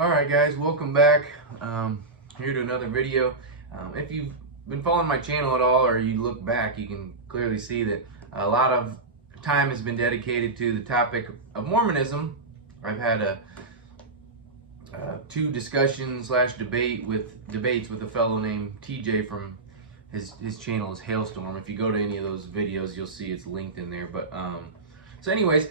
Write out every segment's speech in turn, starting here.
Alright guys, welcome back. Here to another video. If you've been following my channel at all, or you look back, you can clearly see that a lot of time has been dedicated to the topic of Mormonism. I've had two discussions / debates with a fellow named TJ from his channel is Hailstorm. If you go to any of those videos, you'll see it's linked in there. But so anyways,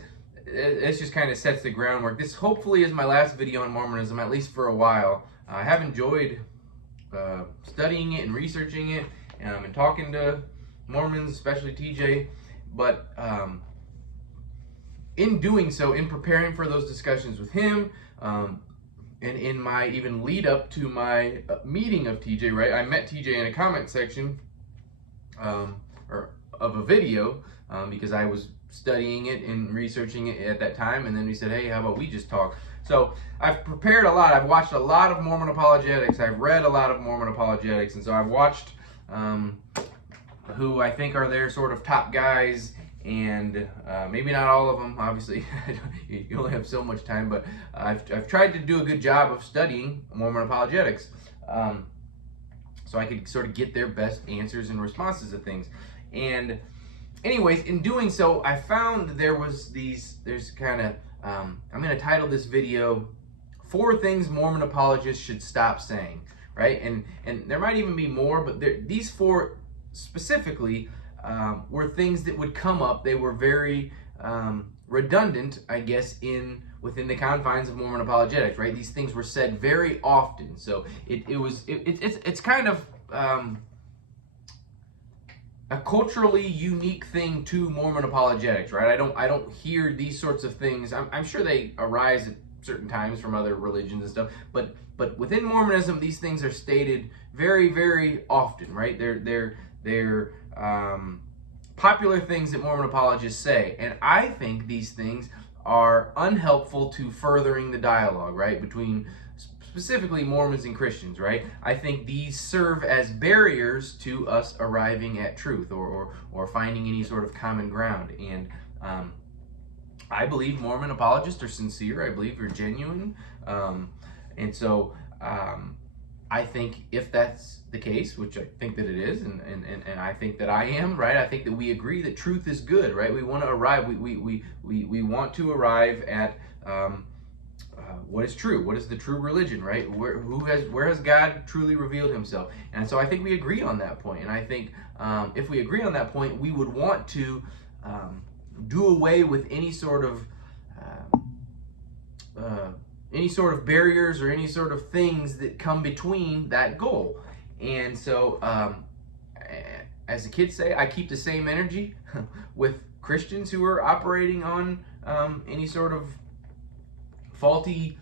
it just kind of sets the groundwork. This hopefully is my last video on Mormonism, at least for a while. I have enjoyed studying it and researching it, and talking to Mormons, especially TJ. But in doing so, in preparing for those discussions with him, and in my even lead up to my meeting of TJ, right? I met TJ in a comment section or of a video because I was studying it and researching it at that time, and then we said, hey, how about we just talk? So I've prepared a lot. I've watched a lot of Mormon apologetics. I've read a lot of Mormon apologetics, and so I've watched who I think are their sort of top guys, and maybe not all of them, obviously. You only have so much time, but I've tried to do a good job of studying Mormon apologetics so I could sort of get their best answers and responses to things. And anyways, in doing so, I found there's kind of, I'm going to title this video, 4 Things Mormon Apologists Should Stop Saying, right? And there might even be more, but these 4 specifically were things that would come up. They were very redundant, I guess, within the confines of Mormon apologetics, right? These things were said very often. So it's kind of a culturally unique thing to Mormon apologetics, right? I don't hear these sorts of things. I'm sure they arise at certain times from other religions and stuff, but within Mormonism, these things are stated very, very often, right? They're popular things that Mormon apologists say, and I think these things are unhelpful to furthering the dialogue, right, between specifically Mormons and Christians, right? I think these serve as barriers to us arriving at truth or finding any sort of common ground. And I believe Mormon apologists are sincere. I believe they're genuine. And so I think if that's the case, which I think that it is, and I think that I am, right? I think that we agree that truth is good, right? We want to arrive, we want to arrive at what is true? What is the true religion, right? Where has God truly revealed himself? And so I think we agree on that point. And I think if we agree on that point, we would want to do away with any sort of barriers or any sort of things that come between that goal. And so, as the kids say, I keep the same energy with Christians who are operating on any sort of faulty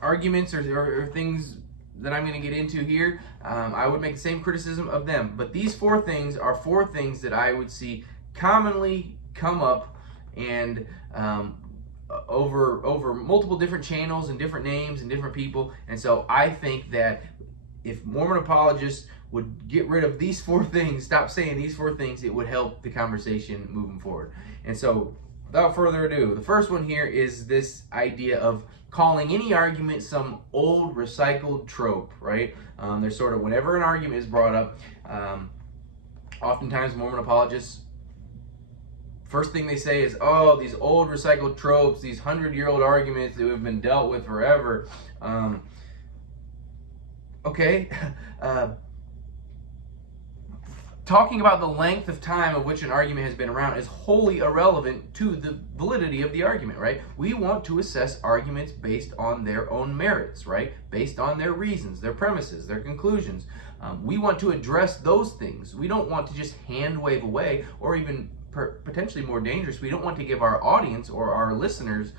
arguments or things that I'm going to get into here. I would make the same criticism of them. But these 4 things are 4 things that I would see commonly come up and over multiple different channels and different names and different people. And so I think that if Mormon apologists would get rid of these 4 things, stop saying these 4 things, it would help the conversation moving forward. And so without further ado, the first one here is this idea of calling any argument some old recycled trope, right? There's sort of, whenever an argument is brought up, oftentimes Mormon apologists, first thing they say is, oh, these old recycled tropes, these 100-year-old arguments that have been dealt with forever. Okay. Talking about the length of time of which an argument has been around is wholly irrelevant to the validity of the argument, right? We want to assess arguments based on their own merits, right? Based on their reasons, their premises, their conclusions. We want to address those things. We don't want to just hand wave away, or even potentially more dangerous, we don't want to give our audience or our listeners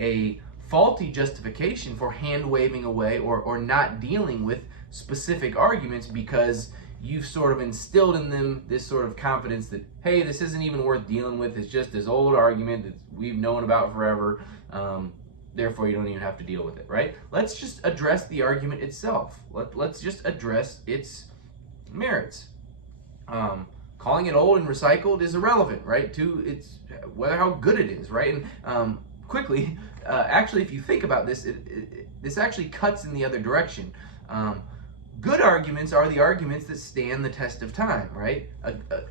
a faulty justification for hand waving away or not dealing with specific arguments because you've sort of instilled in them this sort of confidence that, hey, this isn't even worth dealing with. It's just this old argument that we've known about forever. Therefore, you don't even have to deal with it, right? Let's just address the argument itself. Let's just address its merits. Calling it old and recycled is irrelevant, right? To its how good it is, right? And quickly, actually, if you think about this, this actually cuts in the other direction. Good arguments are the arguments that stand the test of time, right?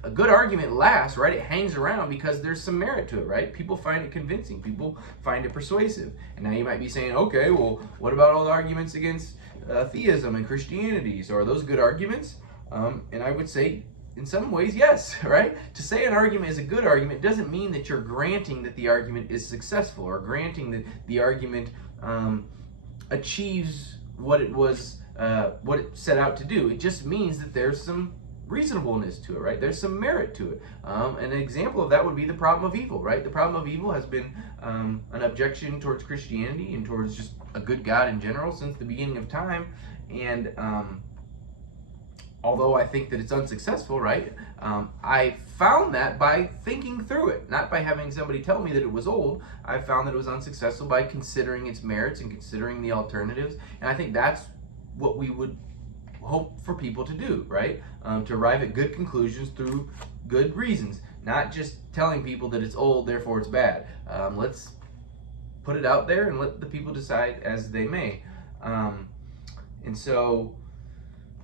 A good argument lasts, right? It hangs around because there's some merit to it, right? People find it convincing. People find it persuasive. And now you might be saying, okay, well, what about all the arguments against theism and Christianity? So are those good arguments? And I would say, in some ways, yes, right? To say an argument is a good argument doesn't mean that you're granting that the argument is successful or granting that the argument achieves what it was, what it set out to do. It just means that there's some reasonableness to it, right? There's some merit to it. An example of that would be the problem of evil, right? The problem of evil has been an objection towards Christianity and towards just a good God in general since the beginning of time. And although I think that it's unsuccessful, right? I found that by thinking through it, not by having somebody tell me that it was old. I found that it was unsuccessful by considering its merits and considering the alternatives. And I think that's what we would hope for people to do, right? To arrive at good conclusions through good reasons, not just telling people that it's old, therefore it's bad. Let's put it out there and let the people decide as they may. And so,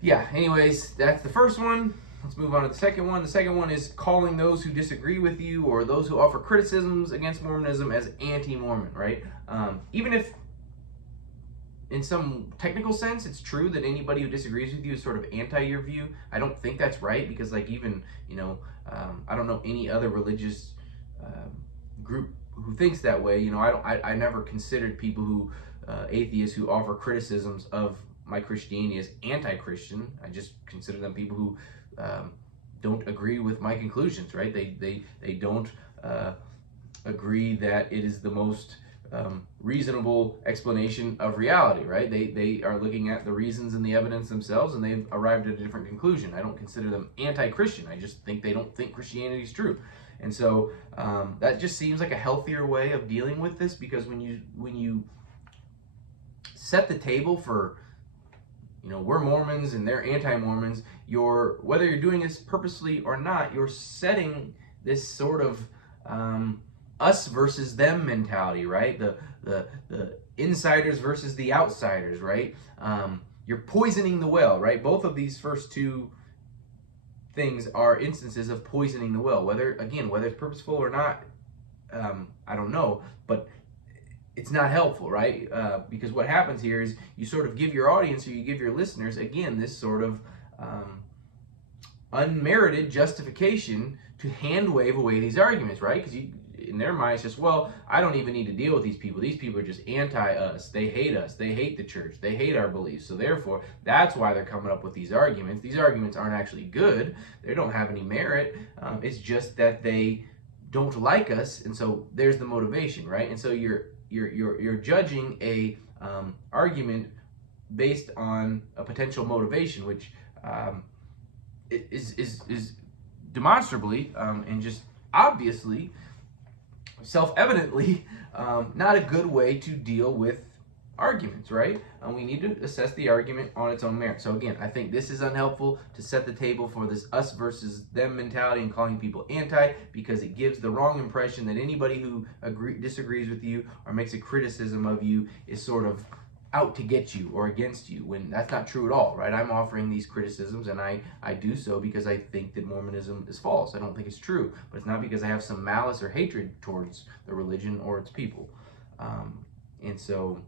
yeah, anyways, that's the first one. Let's move on to the second one. The second one is calling those who disagree with you or those who offer criticisms against Mormonism as anti-Mormon, right? Even if in some technical sense, it's true that anybody who disagrees with you is sort of anti your view. I don't think that's right because, like, even, I don't know any other religious group who thinks that way. I never considered people who, atheists who offer criticisms of my Christianity as anti-Christian. I just consider them people who don't agree with my conclusions, right? They don't agree that it is the most reasonable explanation of reality, right? They are looking at the reasons and the evidence themselves, and they've arrived at a different conclusion. I don't consider them anti-Christian. I just think they don't think Christianity is true. And so that just seems like a healthier way of dealing with this, because when you set the table for, we're Mormons and they're anti-Mormons, whether you're doing this purposely or not, you're setting this sort of us versus them mentality, right? The insiders versus the outsiders, right? You're poisoning the well, right? Both of these first two things are instances of poisoning the well. Whether it's purposeful or not, I don't know, but it's not helpful, right? Because what happens here is you sort of give your audience, or you give your listeners, again, this sort of unmerited justification to hand wave away these arguments, right? Because in their mind, it's just, well, I don't even need to deal with these people. These people are just anti-us. They hate us. They hate the church. They hate our beliefs. So therefore, that's why they're coming up with these arguments. These arguments aren't actually good. They don't have any merit. It's just that they don't like us, and so there's the motivation, right? And so you're judging a argument based on a potential motivation, which is demonstrably and just obviously, self-evidently, not a good way to deal with arguments, right? We need to assess the argument on its own merit. So again, I think this is unhelpful to set the table for this us versus them mentality and calling people anti, because it gives the wrong impression that anybody who disagrees with you or makes a criticism of you is sort of out to get you or against you, when that's not true at all, right? I'm offering these criticisms, and I do so because I think that Mormonism is false. I don't think it's true, but it's not because I have some malice or hatred towards the religion or its people. And so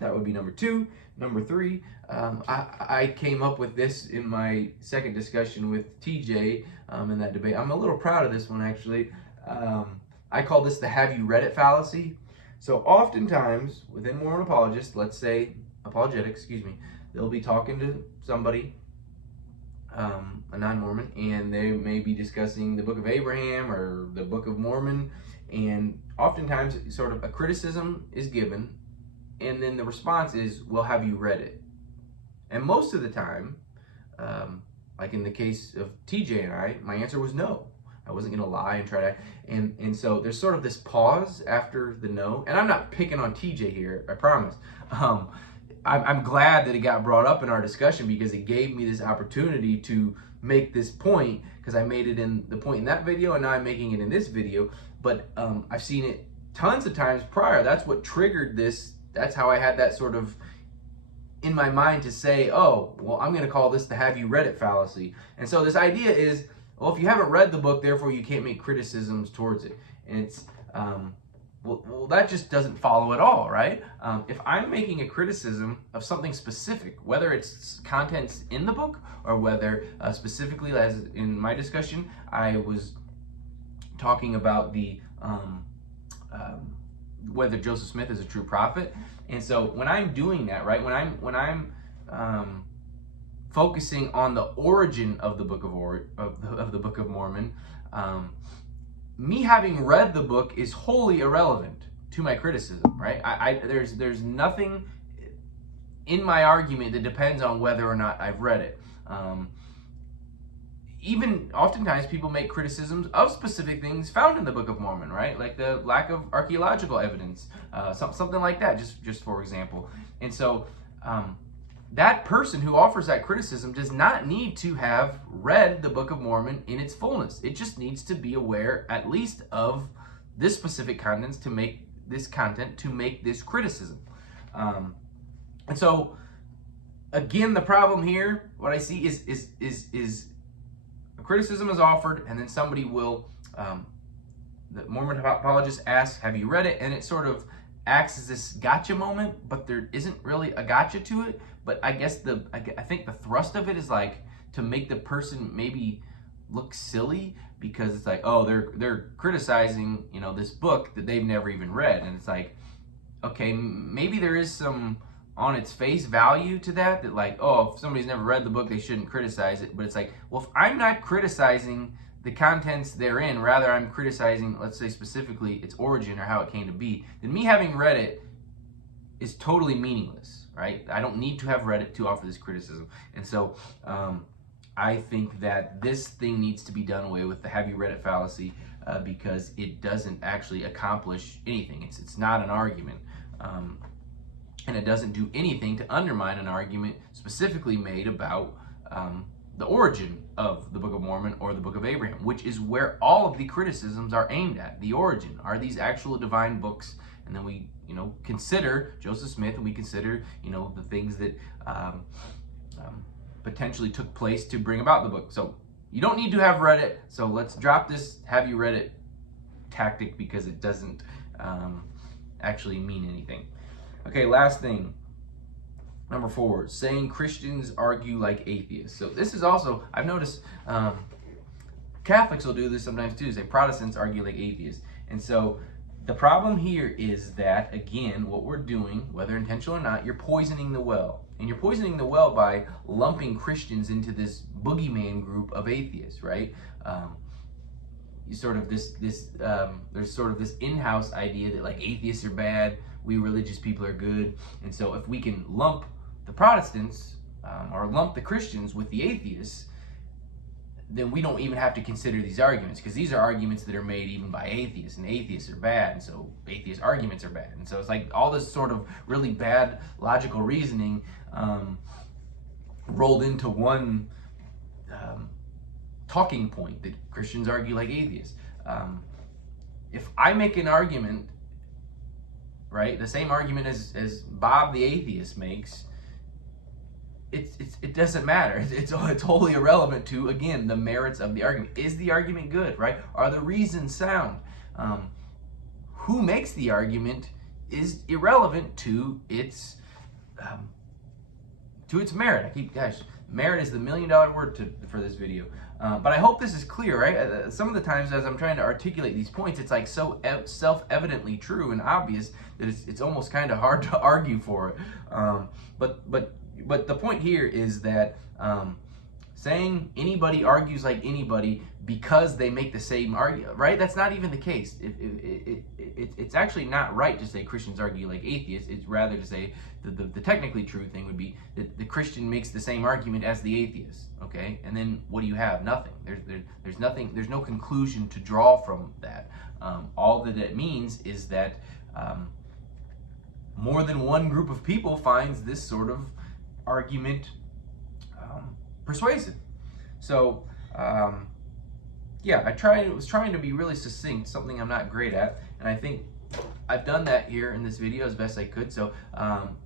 that would be number two. Number three, I came up with this in my second discussion with TJ in that debate. I'm a little proud of this one, actually. I call this the "have you read it" fallacy. So oftentimes within Mormon apologists, let's say apologetics, they'll be talking to somebody, a non-Mormon, and they may be discussing the Book of Abraham or the Book of Mormon, and oftentimes sort of a criticism is given, and then the response is, well, have you read it? And most of the time, like in the case of TJ and I, my answer was no. I wasn't going to lie and try to, and so there's sort of this pause after the no, and I'm not picking on TJ here, I promise. I'm glad that it got brought up in our discussion, because it gave me this opportunity to make this point, because I made it in the point in that video, and now I'm making it in this video. But I've seen it tons of times prior, that's what triggered this. That's how I had that sort of in my mind to say, oh, well, I'm going to call this the have you read it fallacy. And so this idea is, well, if you haven't read the book, therefore you can't make criticisms towards it. And it's, well, that just doesn't follow at all, right? If I'm making a criticism of something specific, whether it's contents in the book or whether specifically, as in my discussion, I was talking about the whether Joseph Smith is a true prophet. And so when I'm doing that, right, when I'm focusing on the origin of the Book of the Book of Mormon, me having read the book is wholly irrelevant to my criticism, right? There's nothing in my argument that depends on whether or not I've read it. Even oftentimes people make criticisms of specific things found in the Book of Mormon, right? Like the lack of archaeological evidence, something like that, just for example. And so that person who offers that criticism does not need to have read the Book of Mormon in its fullness. It just needs to be aware at least of this specific contents to make this criticism. And so again, the problem here, what I see is a criticism is offered, and then somebody will, the Mormon apologist asks, have you read it? And it sort of acts as this gotcha moment, but there isn't really a gotcha to it. But I guess I think the thrust of it is like to make the person maybe look silly, because it's like, oh, they're criticizing, you know, this book that they've never even read. And it's like, okay, maybe there is some on its face value to that like, oh, if somebody's never read the book, they shouldn't criticize it. But it's like, well, if I'm not criticizing the contents therein, rather I'm criticizing, let's say specifically, its origin or how it came to be, then me having read it is totally meaningless, right? I don't need to have read it to offer this criticism. And so I think that this thing needs to be done away with, the have you read it fallacy, because it doesn't actually accomplish anything. It's not an argument. And it doesn't do anything to undermine an argument specifically made about the origin of the Book of Mormon or the Book of Abraham, which is where all of the criticisms are aimed at. The origin. Are these actual divine books? And then we, consider Joseph Smith, and we consider, the things that potentially took place to bring about the book. So you don't need to have read it. So let's drop this have you read it tactic, because it doesn't actually mean anything. Okay, last thing, number 4, saying Christians argue like atheists. So this is also, I've noticed Catholics will do this sometimes too, say Protestants argue like atheists. And so the problem here is that, again, what we're doing, whether intentional or not, you're poisoning the well. And you're poisoning the well by lumping Christians into this boogeyman group of atheists, right? You sort of there's sort of this in-house idea that like atheists are bad, we religious people are good. And so if we can lump the Protestants or lump the Christians with the atheists, then we don't even have to consider these arguments, because these are arguments that are made even by atheists, and atheists are bad, and so atheist arguments are bad. And so it's like all this sort of really bad logical reasoning rolled into one talking point, that Christians argue like atheists. If I make an argument, right, the same argument as Bob the atheist makes, it doesn't matter. It's wholly irrelevant to, again, the merits of the argument. Is the argument good, right? Are the reasons sound? Who makes the argument is irrelevant to its merit. Merit is the $1 million word for this video. But I hope this is clear, right? Some of the times as I'm trying to articulate these points, it's like so self-evidently true and obvious that it's almost kind of hard to argue for it. But the point here is that saying anybody argues like anybody because they make the same argument, right? That's not even the case. It's actually not right to say Christians argue like atheists. It's rather to say the technically true thing would be that the Christian makes the same argument as the atheist, okay? And then what do you have? Nothing. There's nothing. There's no conclusion to draw from that. All that it means is that more than one group of people finds this sort of argument persuasive. So yeah, I was trying to be really succinct, something I'm not great at, and I think I've done that here in this video as best I could. So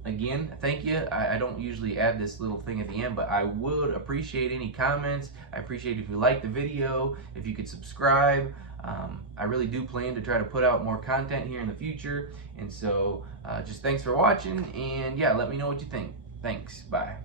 again, thank you. I don't usually add this little thing at the end, but I would appreciate any comments. I appreciate if you like the video, if you could subscribe. I really do plan to try to put out more content here in the future. And so just thanks for watching, and yeah, let me know what you think. Thanks. Bye.